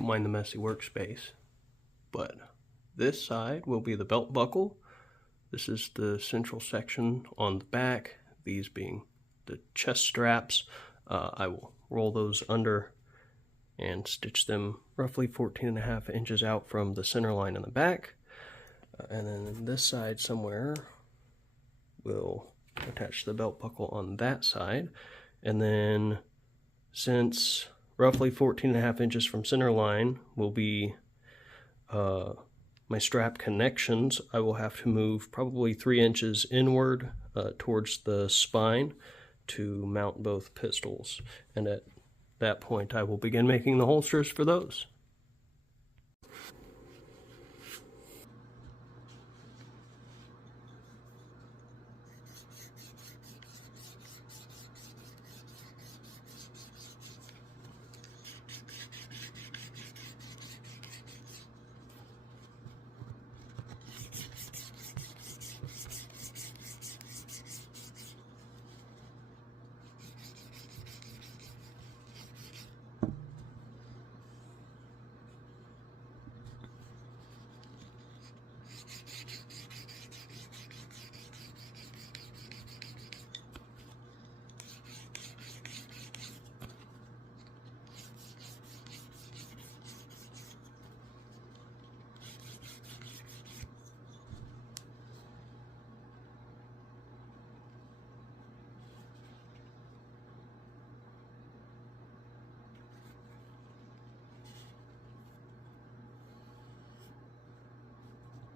don't mind the messy workspace. But this side will be the belt buckle. This is the central section on the back, these being the chest straps. I will roll those under and stitch them roughly 14.5 inches out from the center line in the back. And then this side somewhere we'll attach the belt buckle on that side. And then since roughly 14.5 inches from center line will be my strap connections, I will have to move probably 3 inches inward towards the spine to mount both pistols. And at that point I will begin making the holsters for those.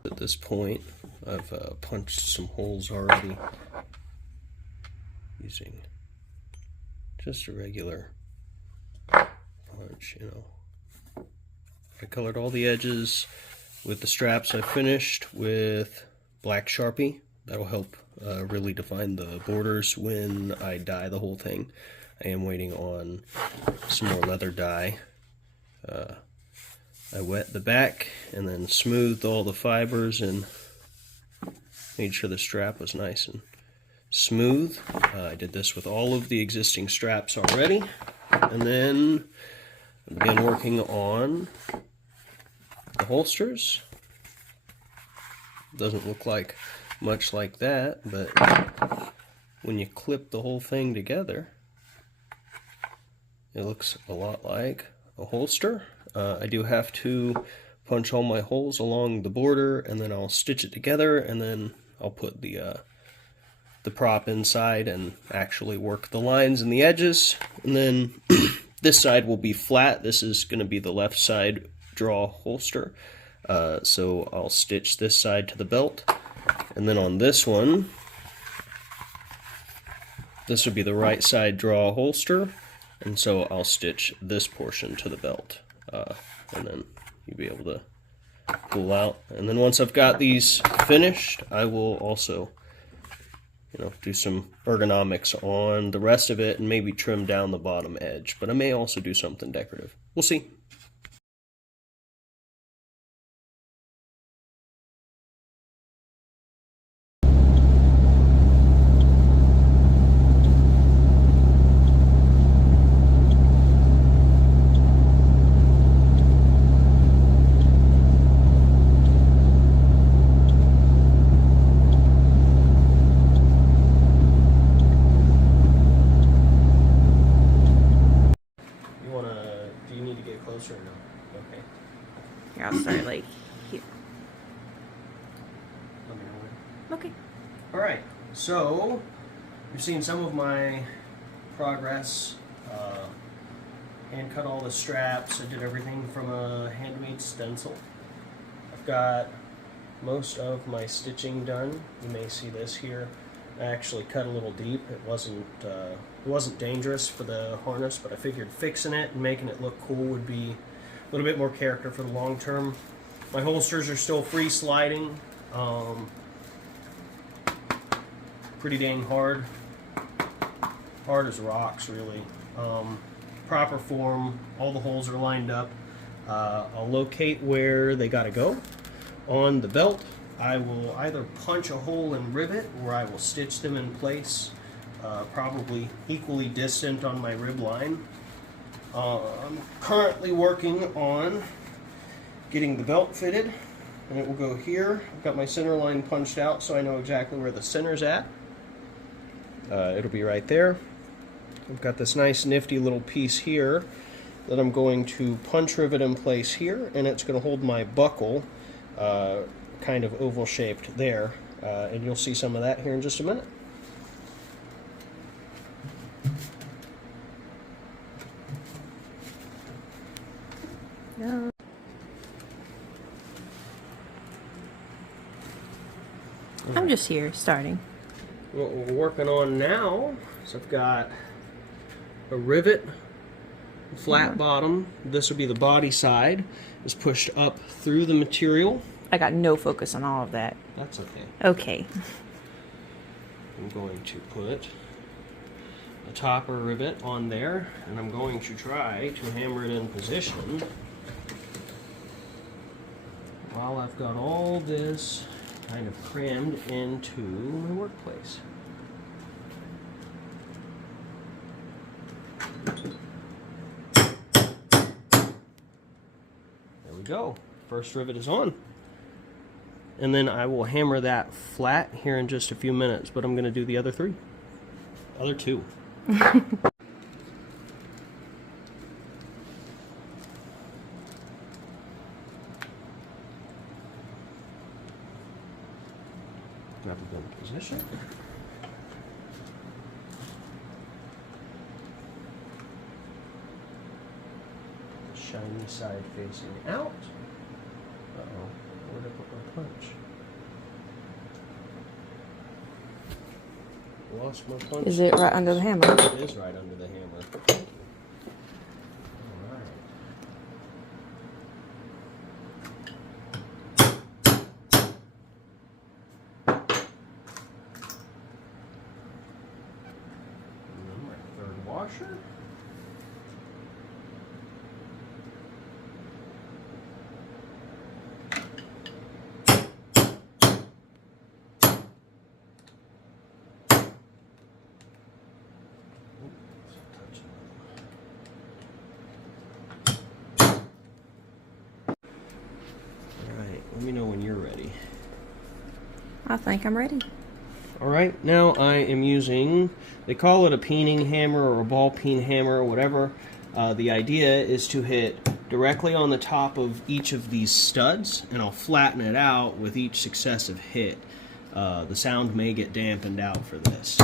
At this point, I've punched some holes already using just a regular punch, you know. I colored all the edges with the straps I finished with black Sharpie. That'll help really define the borders when I dye the whole thing. I am waiting on some more leather dye. I wet the back and then smoothed all the fibers and made sure the strap was nice and smooth. I did this with all of the existing straps already, and then I began working on the holsters. Doesn't look like much like that, but when you clip the whole thing together, it looks a lot like a holster. I do have to punch all my holes along the border, and then I'll stitch it together, and then I'll put the prop inside and actually work the lines and the edges. And then this side will be flat. This is going to be the left side draw holster. So I'll stitch this side to the belt, and then on this one, this would be the right side draw holster, and so I'll stitch this portion to the belt. And then you'll be able to pull out. And then once I've got these finished, I will also, you know, do some ergonomics on the rest of it and maybe trim down the bottom edge. But I may also do something decorative. We'll see. Closer now. Okay. Here, I'll start like here. Okay. Alright, so you've seen some of my progress. Hand cut all the straps. I did everything from a handmade stencil. I've got most of my stitching done. You may see this here. I actually cut a little deep. It wasn't dangerous for the harness, but I figured fixing it and making it look cool would be a little bit more character for the long term. My holsters are still free sliding. Pretty dang hard. Hard as rocks, really. Proper form. All the holes are lined up. I'll locate where they gotta go on the belt. I will either punch a hole and rivet, or I will stitch them in place, probably equally distant on my rib line. I'm currently working on getting the belt fitted, and it will go here. I've got my center line punched out so I know exactly where the center's at. It'll be right there. I've got this nice nifty little piece here that I'm going to punch rivet in place here, and it's going to hold my buckle kind of oval shaped there, and you'll see some of that here in just a minute. No. I'm just here starting. What we're working on now is I've got a rivet, flat bottom. This will be the body side. Is pushed up through the material. I got no focus on all of that. That's okay. Okay. I'm going to put a topper rivet on there, and I'm going to try to hammer it in position while I've got all this kind of crammed into my workplace. There we go. First rivet is on. And then I will hammer that flat here in just a few minutes, but I'm going to do the other two. Grab a good position. Shiny side facing out. Uh-oh, where did I put my punch? Lost my punch. Is it right under the hammer? It is right under the hammer. Alright. And then my third washer. Let me know when you're ready. I think I'm ready. Alright, now I am using, they call it a peening hammer or a ball peen hammer or whatever. The idea is to hit directly on the top of each of these studs, and I'll flatten it out with each successive hit. The sound may get dampened out for this.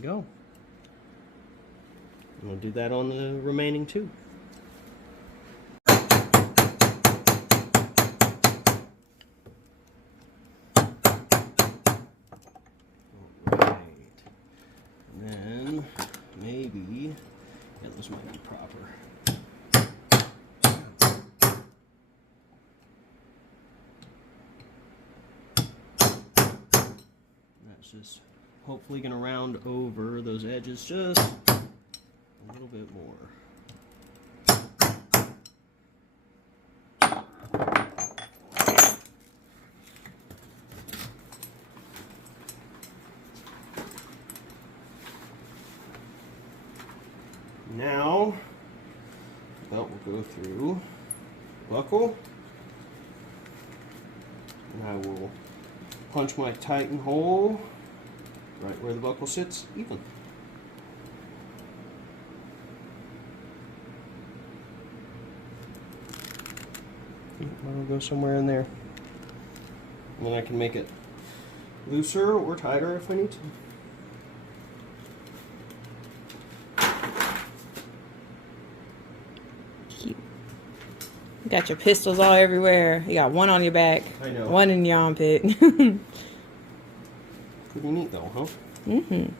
Go. And we'll do that on the remaining two. Alright. And then maybe, yeah, those might be proper. That's just hopefully going to round over those edges just a little bit more. Now, the belt will go through the buckle, and I will punch my Titan hole right where the buckle sits, even. I'll go somewhere in there. And then I can make it looser or tighter if I need to. You got your pistols all everywhere. You got one on your back. I know. One in your armpit. Pretty neat though, huh? Mm-hmm.